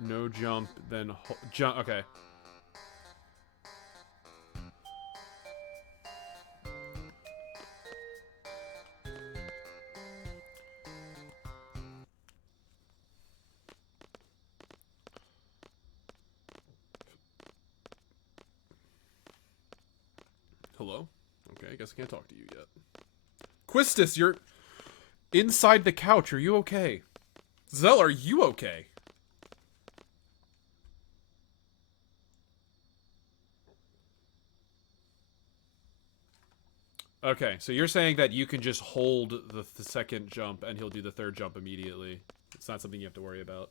No jump, then jump. Okay. Hello? Okay, I guess I can't talk to you yet. Quistis, you're inside the couch. Are you okay? Zell, are you okay? Okay, so you're saying that you can just hold the second jump and he'll do the third jump immediately. It's not something you have to worry about.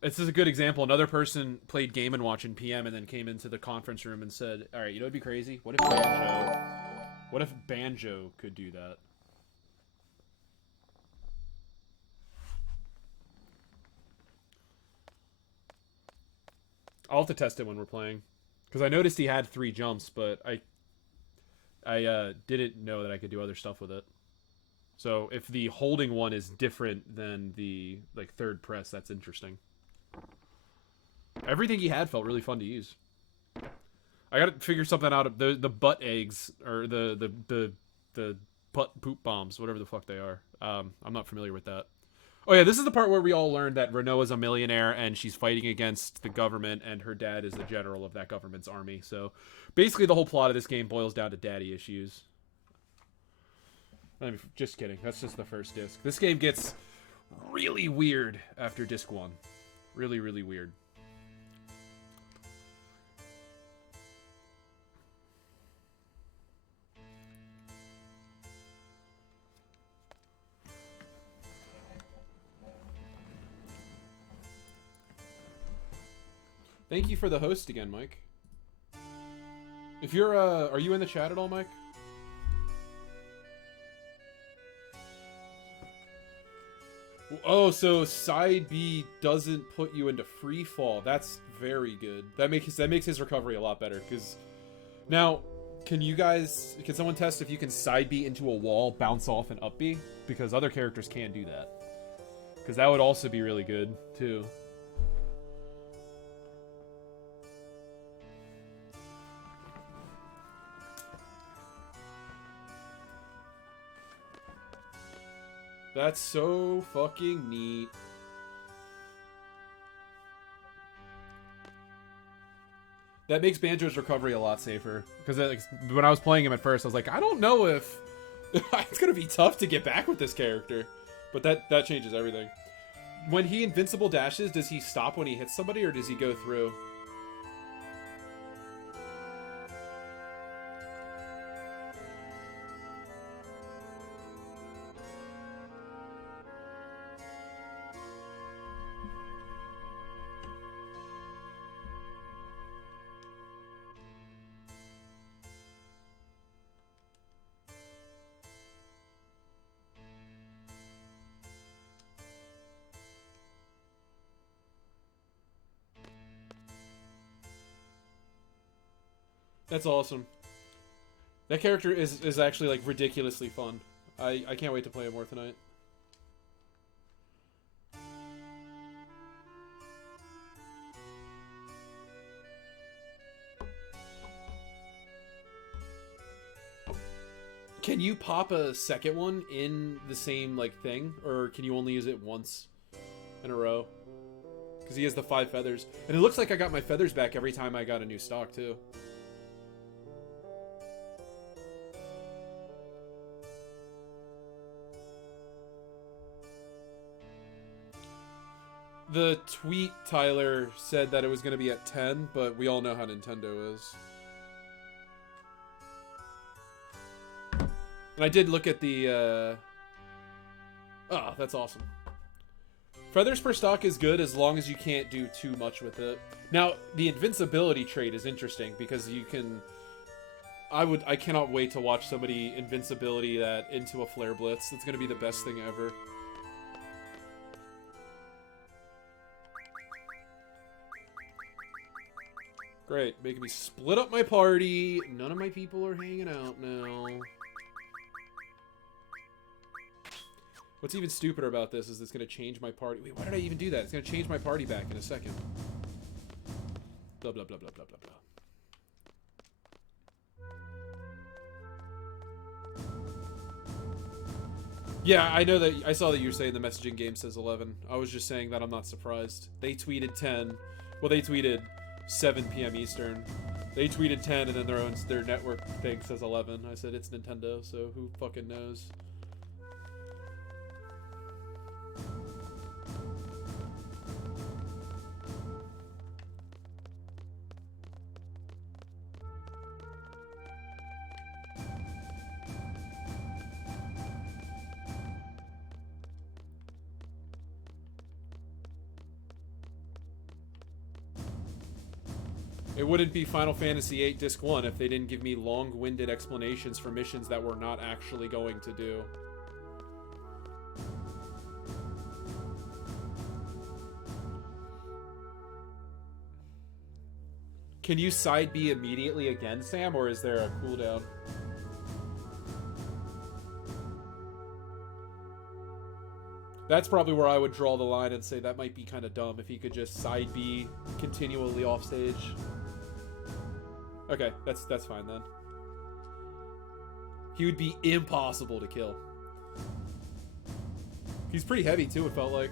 This is a good example. Another person played Game and Watch in PM and then came into the conference room and said, "All right, you know what'd be crazy? What if Banjo could do that?" I'll have to test it when we're playing, because I noticed he had 3 jumps, but I didn't know that I could do other stuff with it. So if the holding one is different than the like third press, that's interesting. Everything he had felt really fun to use. I gotta figure something out. The butt eggs or the butt poop bombs, whatever the fuck they are. I'm not familiar with that. Oh yeah, this is the part where we all learned that Renault is a millionaire and she's fighting against the government, and her dad is the general of that government's army. So basically, the whole plot of this game boils down to daddy issues. I mean, just kidding. That's just the first disc. This game gets really weird after disc 1. Really, really weird. Thank you for the host again, Mike. If you're, are you in the chat at all, Mike? Oh, so side B doesn't put you into free fall. That's very good. That makes his recovery a lot better. Because now, can someone test if you can side B into a wall, bounce off, and up B? Because other characters can't do that. Because that would also be really good too. That's so fucking neat. That makes Banjo's recovery a lot safer. Because when I was playing him at first, I was like, I don't know if it's gonna be tough to get back with this character. But that changes everything. When he invincible dashes, does he stop when he hits somebody, or does he go through? That's awesome. That character is actually like ridiculously fun. I can't wait to play it more tonight. Can you pop a second one in the same like thing, or can you only use it once in a row? Because he has the 5 feathers, and it looks like I got my feathers back every time I got a new stock too. The tweet, Tyler, said that it was going to be at 10, but we all know how Nintendo is. And I did look at the, Oh, that's awesome. Feathers per stock is good as long as you can't do too much with it. Now, the invincibility trait is interesting because you can... I cannot wait to watch somebody invincibility that into a Flare Blitz. It's going to be the best thing ever. Great, making me split up my party. None of my people are hanging out now. What's even stupider about this is it's going to change my party. Wait, why did I even do that? It's going to change my party back in a second. Blah, blah, blah, blah, blah, blah, blah. Yeah, I know that. I saw that you were saying the messaging game says 11. I was just saying that I'm not surprised. They tweeted 10. Well, they tweeted 7 p.m. Eastern. They tweeted 10, and then their network thing says 11. I said, it's Nintendo, so who fucking knows? It wouldn't be Final Fantasy VIII Disc 1 if they didn't give me long-winded explanations for missions that we're not actually going to do. Can you side B immediately again, Sam, or is there a cooldown? That's probably where I would draw the line and say that might be kind of dumb if he could just side B continually off stage. Okay, that's fine then. He would be impossible to kill. He's pretty heavy too, it felt like.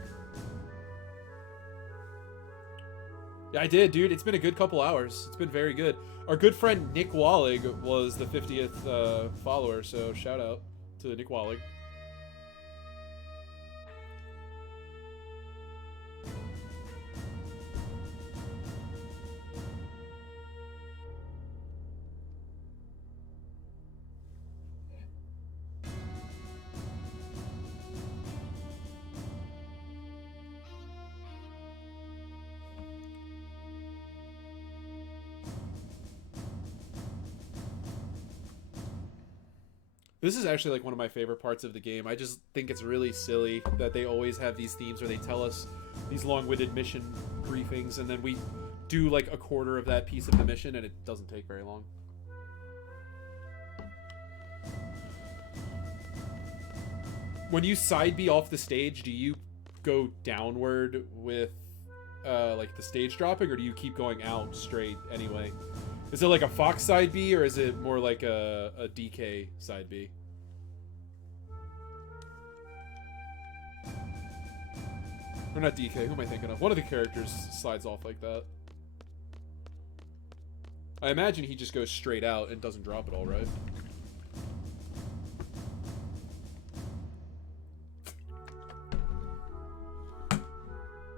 Yeah, I did, dude. It's been a good couple hours. It's been very good. Our good friend Nick Wallig was the 50th follower, so shout out to Nick Wallig. This is actually like one of my favorite parts of the game. I just think it's really silly that they always have these themes where they tell us these long-winded mission briefings and then we do like a quarter of that piece of the mission and it doesn't take very long. When you side B off the stage, do you go downward with like the stage dropping, or do you keep going out straight anyway? Is it like a Fox side B, or is it more like a DK side B? Or not DK, who am I thinking of? One of the characters slides off like that. I imagine he just goes straight out and doesn't drop it all, right?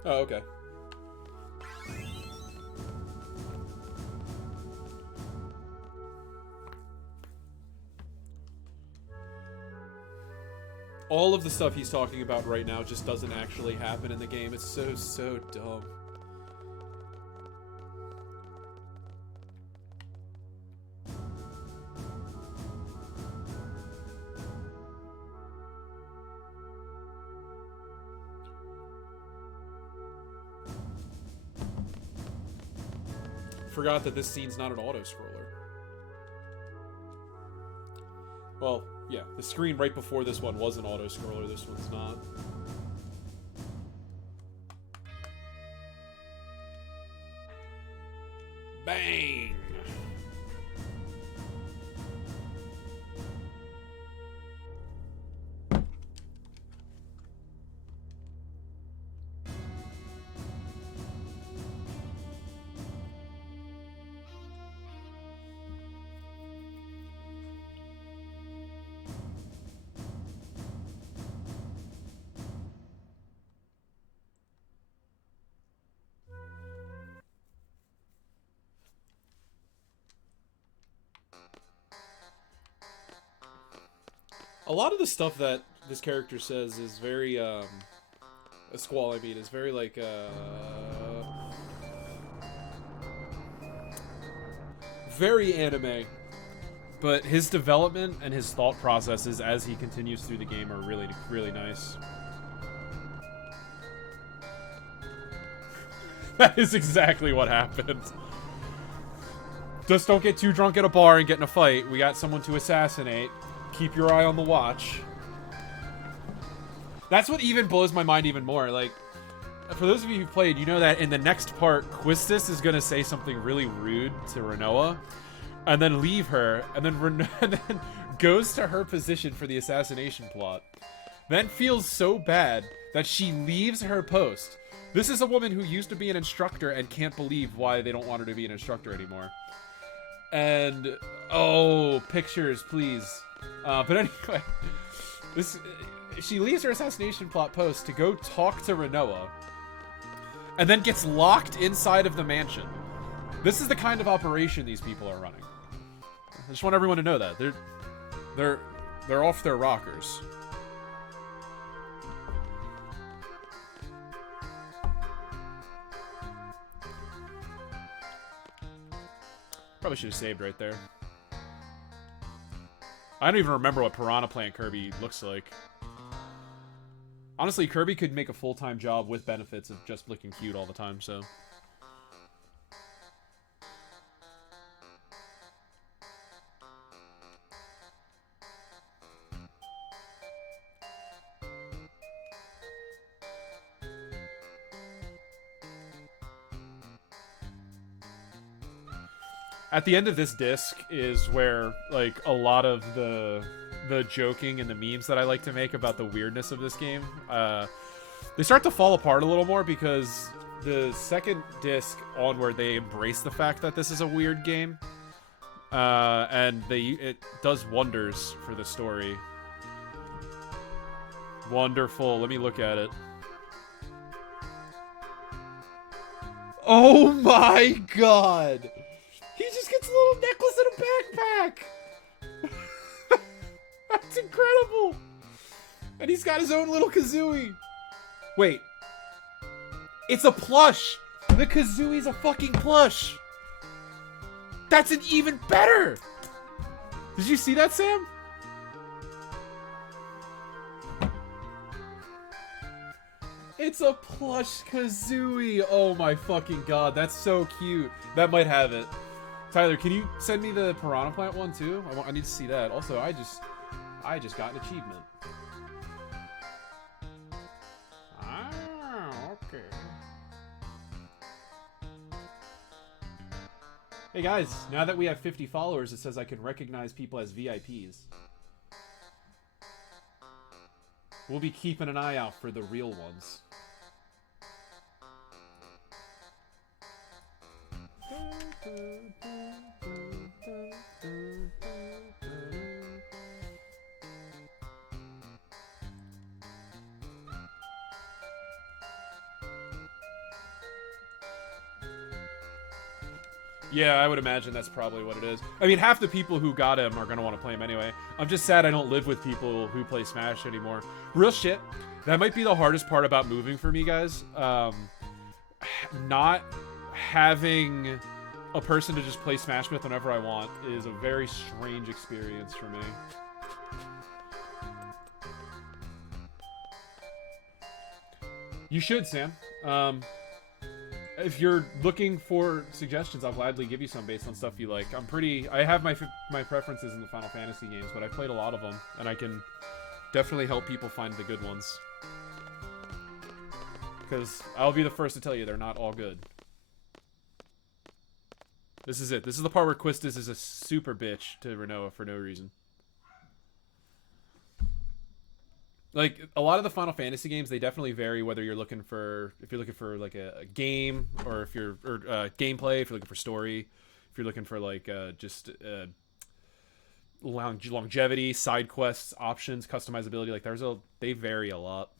Oh, okay. All of the stuff he's talking about right now just doesn't actually happen in the game. It's so dumb. Forgot that this scene's not an auto-scroller. Well, yeah, the screen right before this one was an auto-scroller, this one's not. Bang! A lot of the stuff that this character says is very, Squall, I mean, is very, like, very anime. But his development and his thought processes as he continues through the game are really, really nice. That is exactly what happened. Just don't get too drunk at a bar and get in a fight. We got someone to assassinate. Keep your eye on the watch. That's what even blows my mind even more. Like, for those of you who played, you know that in the next part, Quistis is gonna say something really rude to Rinoa, and then leave her, and then and then goes to her position for the assassination plot. Then feels so bad that she leaves her post. This is a woman who used to be an instructor and can't believe why they don't want her to be an instructor anymore. And oh, pictures, please. But anyway, she leaves her assassination plot post to go talk to Rinoa, and then gets locked inside of the mansion. This is the kind of operation these people are running. I just want everyone to know that they're off their rockers. Probably should have saved right there. I don't even remember what Piranha Plant Kirby looks like. Honestly, Kirby could make a full-time job with benefits of just looking cute all the time, so... At the end of this disc is where, like, a lot of the joking and the memes that I like to make about the weirdness of this game, they start to fall apart a little more, because the second disc onward, they embrace the fact that this is a weird game, and it does wonders for the story. Wonderful. Let me look at it. Oh my god! He just gets a little necklace and a backpack! That's incredible! And he's got his own little Kazooie! Wait. It's a plush! The Kazooie's a fucking plush! That's an even better! Did you see that, Sam? It's a plush Kazooie! Oh my fucking god, that's so cute. That might have it. Tyler, can you send me the Piranha Plant one too? I need to see that. Also, I just got an achievement. Ah, okay. Hey guys, now that we have 50 followers, it says I can recognize people as VIPs. We'll be keeping an eye out for the real ones. Yeah, I would imagine that's probably what it is. I mean, half the people who got him are going to want to play him anyway. I'm just sad I don't live with people who play Smash anymore. Real shit. That might be the hardest part about moving for me, guys. Not having a person to just play Smash with whenever I want is a very strange experience for me. You should, Sam. If you're looking for suggestions, I'll gladly give you some based on stuff you like. I have my preferences in the Final Fantasy games, but I've played a lot of them, and I can definitely help people find the good ones. Because I'll be the first to tell you, they're not all good. This is it. This is the part where Quistis is a super bitch to Rinoa for no reason. Like, a lot of the Final Fantasy games, they definitely vary whether you're looking for, if you're looking for, like, a game, or if you're, gameplay, if you're looking for story, if you're looking for, like, just, longevity, side quests, options, customizability, like, they vary a lot.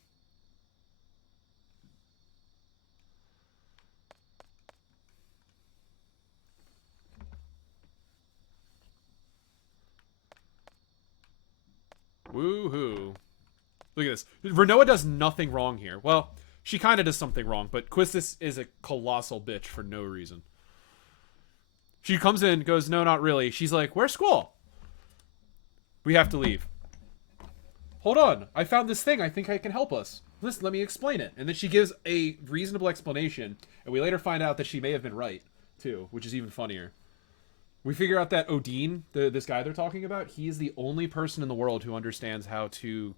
Woohoo. Look at this. Rinoa does nothing wrong here. Well, she kind of does something wrong, but Quistis is a colossal bitch for no reason. She comes in, goes, no, not really. She's like, where's Squall? We have to leave. Hold on. I found this thing. I think I can help us. Listen, let me explain it. And then she gives a reasonable explanation, and we later find out that she may have been right, too, which is even funnier. We figure out that Odin, this guy they're talking about, he is the only person in the world who understands how to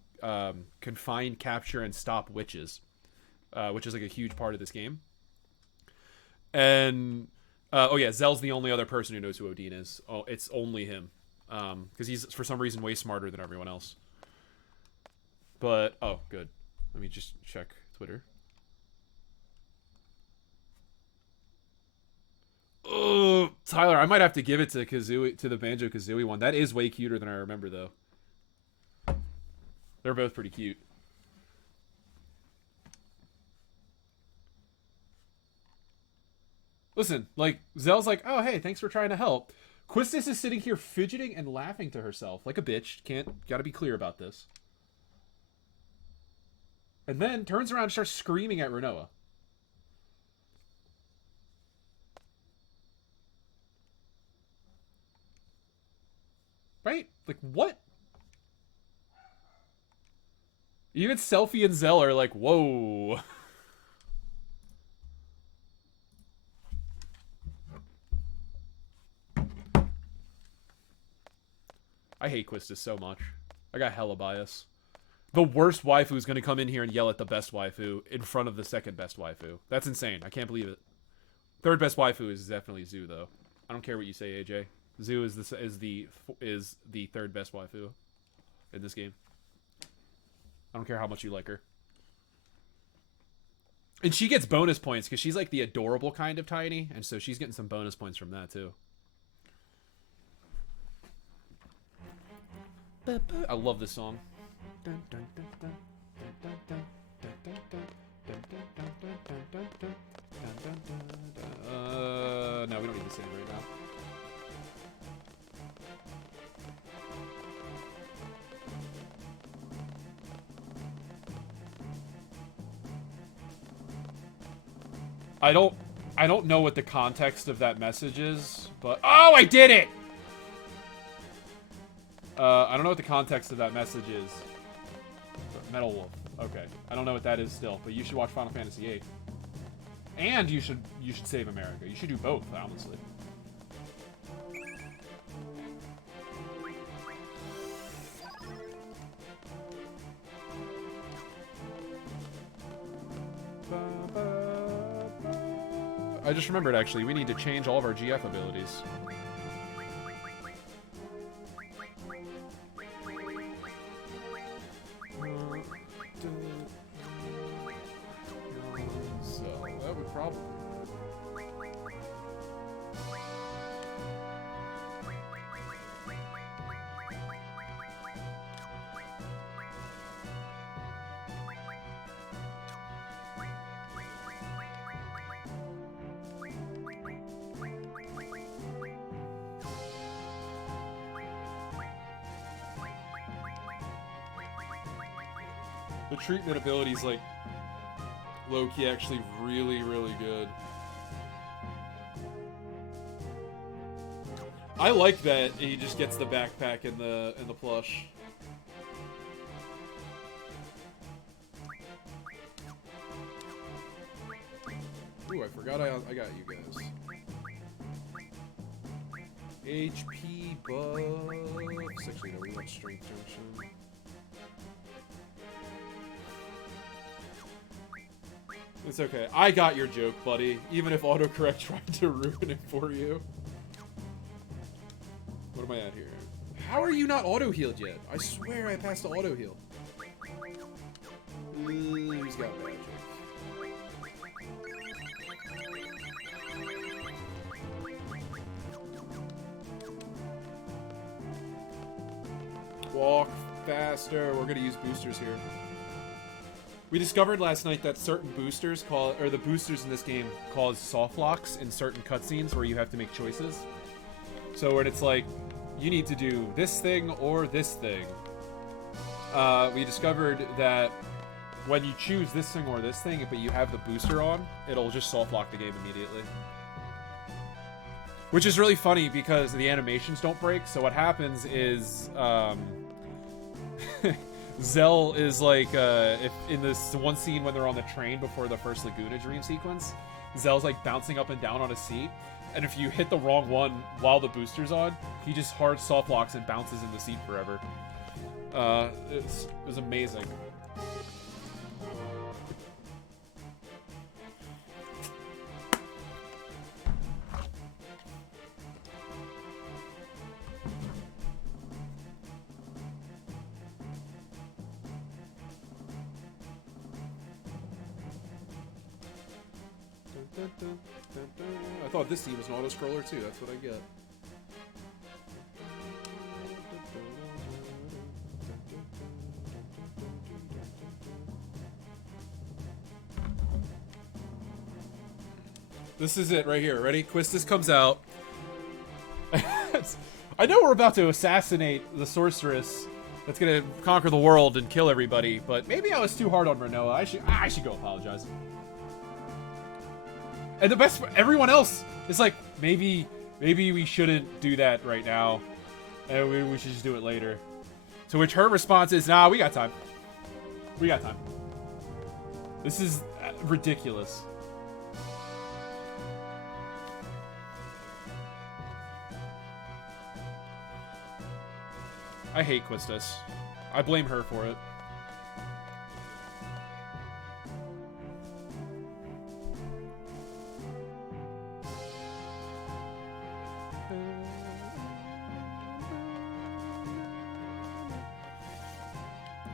confine, capture, and stop witches, which is like a huge part of this game. And oh yeah, Zell's the only other person who knows who Odin is. Oh, it's only him, because he's for some reason way smarter than everyone else. But oh, good. Let me just check Twitter. Oh, Tyler, I might have to give it to Kazooie, to the Banjo-Kazooie one. That is way cuter than I remember, though. They're both pretty cute. Listen, like, Zell's like, oh, hey, thanks for trying to help. Quistis is sitting here fidgeting and laughing to herself like a bitch. Gotta be clear about this. And then turns around and starts screaming at Rinoa. Right? Like, what? Even Selphie and Zell are like, whoa. I hate Quistis so much. I got hella bias. The worst waifu is going to come in here and yell at the best waifu in front of the second best waifu. That's insane. I can't believe it. Third best waifu is definitely Zoo, though. I don't care what you say, AJ. Zoo is the third best waifu in this game. I don't care how much you like her. And she gets bonus points because she's like the adorable kind of tiny, and so she's getting some bonus points from that too. I love this song. No, we don't need to sing right now. I don't know what the context of that message is, but oh, I did it. I don't know what the context of that message is. Metal Wolf. Okay, I don't know what that is still, but you should watch Final Fantasy VIII. And you should save America. You should do both, honestly. I just remembered, actually, we need to change all of our GF abilities. So, that would probably... The treatment ability is like low-key actually really, really good. I like that he just gets the backpack and the plush. Ooh, I forgot I got you guys. HP buffs. Actually, no, we want strength junction. It's okay. I got your joke, buddy. Even if autocorrect tried to ruin it for you. What am I at here? How are you not auto-healed yet? I swear I passed the auto-heal. Who's got magic? Walk faster. We're gonna use boosters here. We discovered last night that certain boosters the boosters in this game cause soft locks in certain cutscenes where you have to make choices. So when it's like, you need to do this thing or this thing, we discovered that when you choose this thing or this thing, but you have the booster on, it'll just soft lock the game immediately. Which is really funny because the animations don't break, so what happens is, Zell is like, if in this one scene when they're on the train before the first Laguna dream sequence, Zell's like bouncing up and down on a seat, and if you hit the wrong one while the booster's on, he just hard soft locks and bounces in the seat forever. It was amazing. I thought this team was an auto-scroller too, that's what I get. This is it right here. Ready? Quistis comes out. I know we're about to assassinate the sorceress that's gonna conquer the world and kill everybody, but maybe I was too hard on Rinoa. I should go apologize. And the best, everyone else is like, maybe we shouldn't do that right now, and we should just do it later. To which her response is, nah, we got time. We got time. This is ridiculous. I hate Quistis. I blame her for it.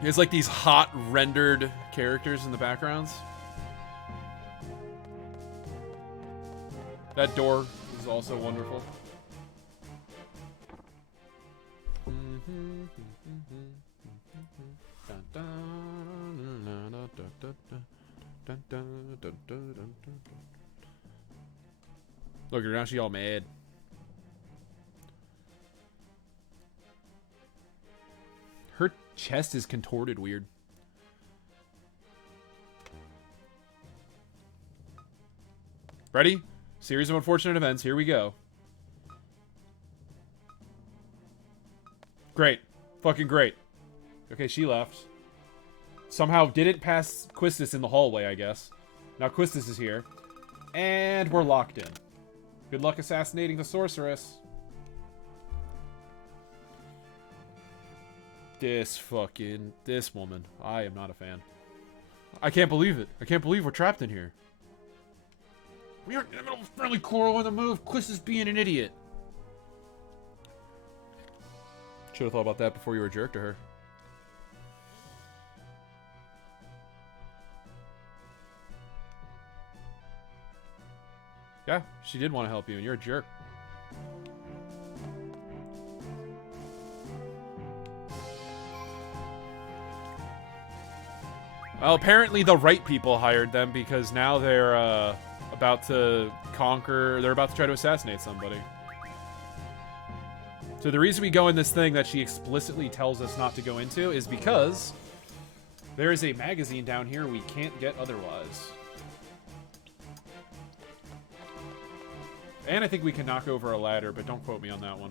There's like these hot rendered characters in the backgrounds. That door is also wonderful. Look, you're actually all mad. Her chest is contorted weird. Ready? Series of unfortunate events. Here we go. Great. Fucking great. Okay, she left. Somehow didn't pass Quistis in the hallway, I guess. Now Quistis is here. And we're locked in. Good luck assassinating the sorceress. This woman. I am not a fan. I can't believe it. I can't believe we're trapped in here. We aren't in the middle of a friendly quarrel on the move. Quistis being an idiot. Should have thought about that before you were a jerk to her. Yeah, she did want to help you, and you're a jerk. Well, apparently the right people hired them because now they're about to conquer. They're about to try to assassinate somebody. So the reason we go in this thing that she explicitly tells us not to go into is because there is a magazine down here we can't get otherwise. And I think we can knock over a ladder, but don't quote me on that one.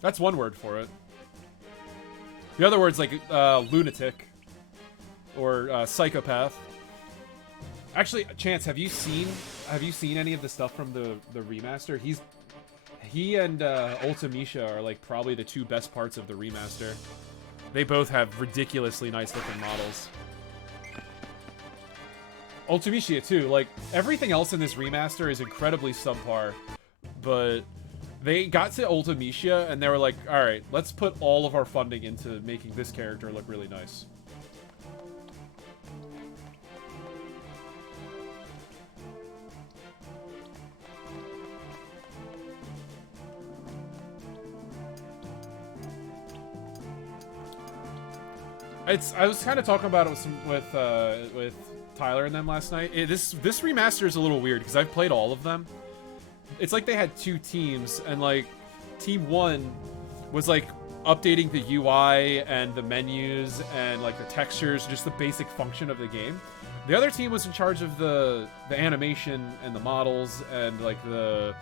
That's one word for it. The other word's like lunatic or psychopath. Actually, Chance, have you seen any of the stuff from the remaster? He and Ultimecia are like probably the two best parts of the remaster. They both have ridiculously nice looking models. Ultimecia too. Like everything else in this remaster is incredibly subpar, but they got to Ultimecia and they were like, all right, let's put all of our funding into making this character look really nice. I was kind of talking about it with Tyler and them last night. This remaster is a little weird because I've played all of them. It's like they had two teams, and like Team 1 was like updating the UI and the menus and like the textures, just the basic function of the game. The other team was in charge of the animation and the models and like the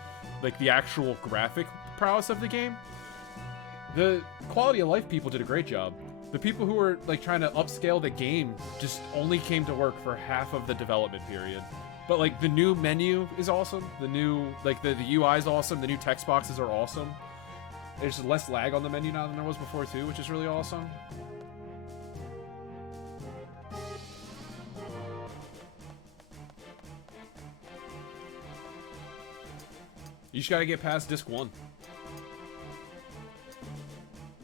actual graphic prowess of the game. The quality of life people did a great job. The people who were like trying to upscale the game just only came to work for half of the development period. But like the new menu is awesome. The new like the UI is awesome. The new text boxes are awesome. There's less lag on the menu now than there was before too, which is really awesome. You just gotta get past disc 1.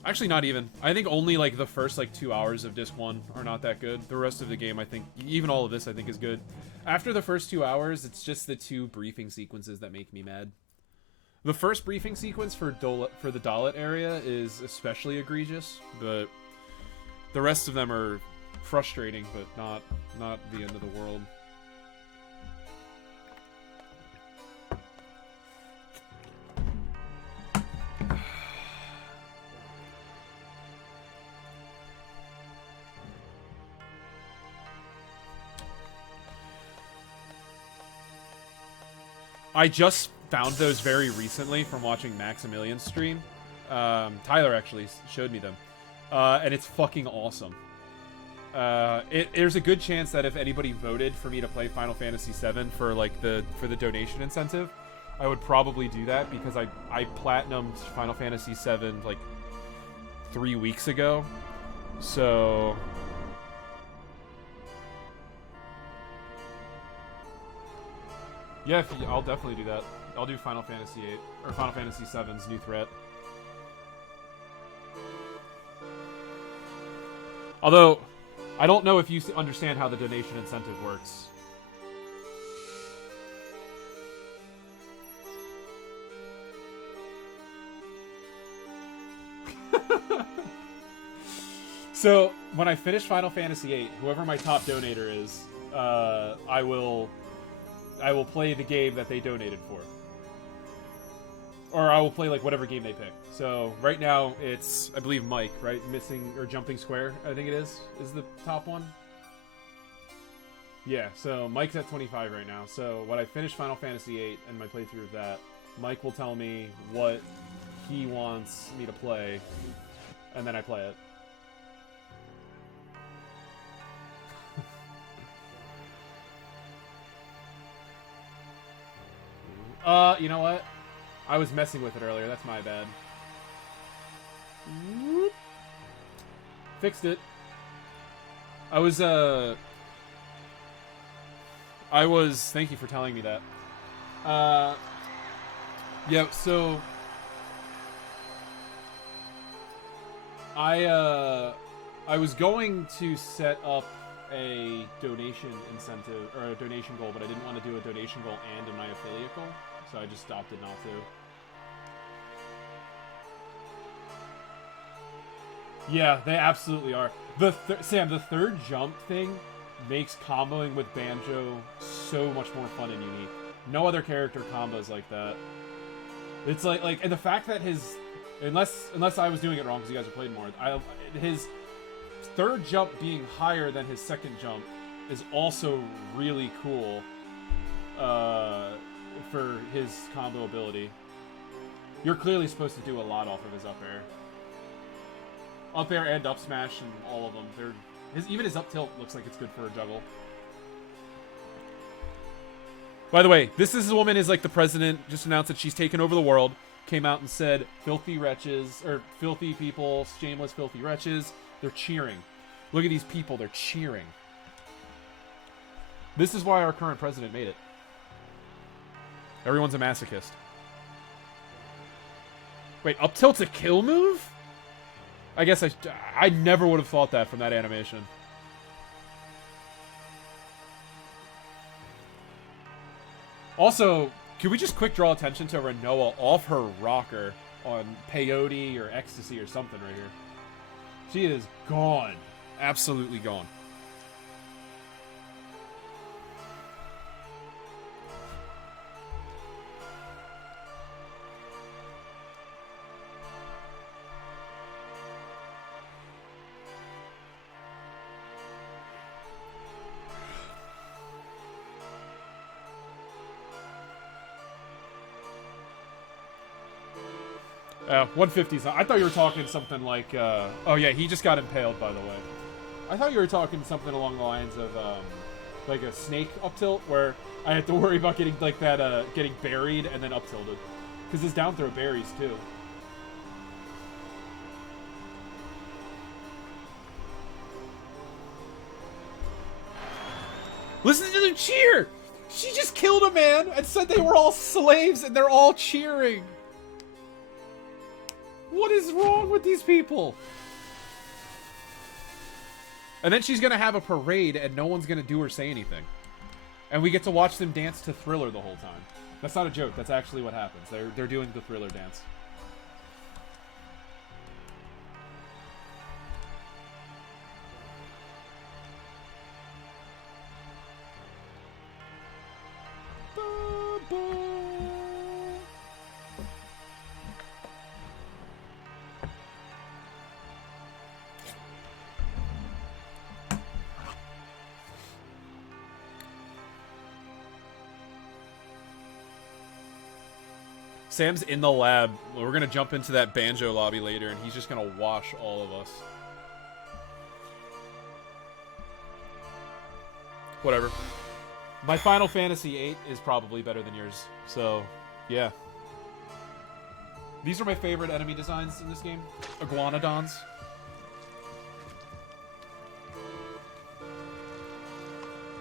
Actually, not even. I think only like the first like 2 hours of disc 1 are not that good. The rest of the game, I think, even all of this, I think is good. After the first 2 hours, it's just the 2 briefing sequences that make me mad. The first briefing sequence for the Dalit area is especially egregious, but the rest of them are frustrating, but not the end of the world. I just found those very recently from watching Maximilian's stream. Tyler actually showed me them. And it's fucking awesome. There's a good chance that if anybody voted for me to play Final Fantasy VII for like the donation incentive, I would probably do that because I platinumed Final Fantasy VII like 3 weeks ago. So yeah, I'll definitely do that. I'll do Final Fantasy VIII, or Final Fantasy VII's New Threat. Although, I don't know if you understand how the donation incentive works. So, when I finish Final Fantasy VIII, whoever my top donator is, I will play the game that they donated for. Or I will play like whatever game they pick. So right now it's, I believe, Mike, right? Missing or Jumping Square, I think it is the top one. Yeah, so Mike's at 25 right now. So when I finish Final Fantasy VIII and my playthrough of that, Mike will tell me what he wants me to play, and then I play it. You know what? I was messing with it earlier. That's my bad. Whoop. Fixed it. I was, thank you for telling me that. Yeah, so... I was going to set up a donation incentive, or a donation goal, but I didn't want to do a donation goal and a my affiliate goal, so I just opted not to. Yeah, they absolutely are. Sam, the third jump thing makes comboing with Banjo so much more fun and unique. No other character combos like that. It's like, and the fact that unless I was doing it wrong because you guys have played more, his third jump being higher than his second jump is also really cool for his combo ability. You're clearly supposed to do a lot off of his up air. Up air and up smash and all of them. Even his up tilt looks like it's good for a juggle. By the way, this woman is like the president, just announced that she's taken over the world, came out and said, filthy wretches, or filthy people, shameless filthy wretches, they're cheering. Look at these people, they're cheering. This is why our current president made it. Everyone's a masochist. Wait, up tilt's a kill move? I guess I never would have thought that from that animation. Also, could we just quick draw attention to Rinoa off her rocker on peyote or ecstasy or something right here? She is gone. Absolutely gone. 150's. I thought you were talking something like. Oh yeah, he just got impaled, by the way. I thought you were talking something along the lines of like a snake up tilt, where I have to worry about getting like that, getting buried and then up tilted, because his down throw berries too. Listen to them cheer! She just killed a man and said they were all slaves and they're all cheering. What is wrong with these people? And then she's gonna have a parade and no one's gonna do or say anything. And we get to watch them dance to Thriller the whole time. That's not a joke, that's actually what happens. They're doing the Thriller dance. Sam's in the lab. We're gonna jump into that banjo lobby later, and he's just gonna wash all of us. Whatever. My Final Fantasy VIII is probably better than yours, so yeah. These are my favorite enemy designs in this game. Iguanodons.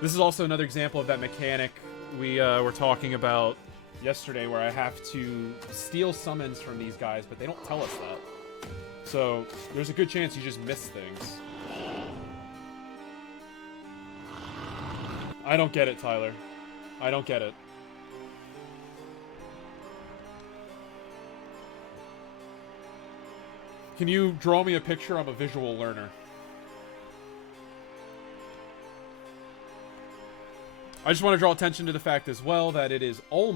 This is also another example of that mechanic we were talking about yesterday, where I have to steal summons from these guys, but they don't tell us that. So there's a good chance you just miss things. I don't get it, Tyler. I don't get it. Can you draw me a picture? I'm a visual learner. I just want to draw attention to the fact as well that it is almost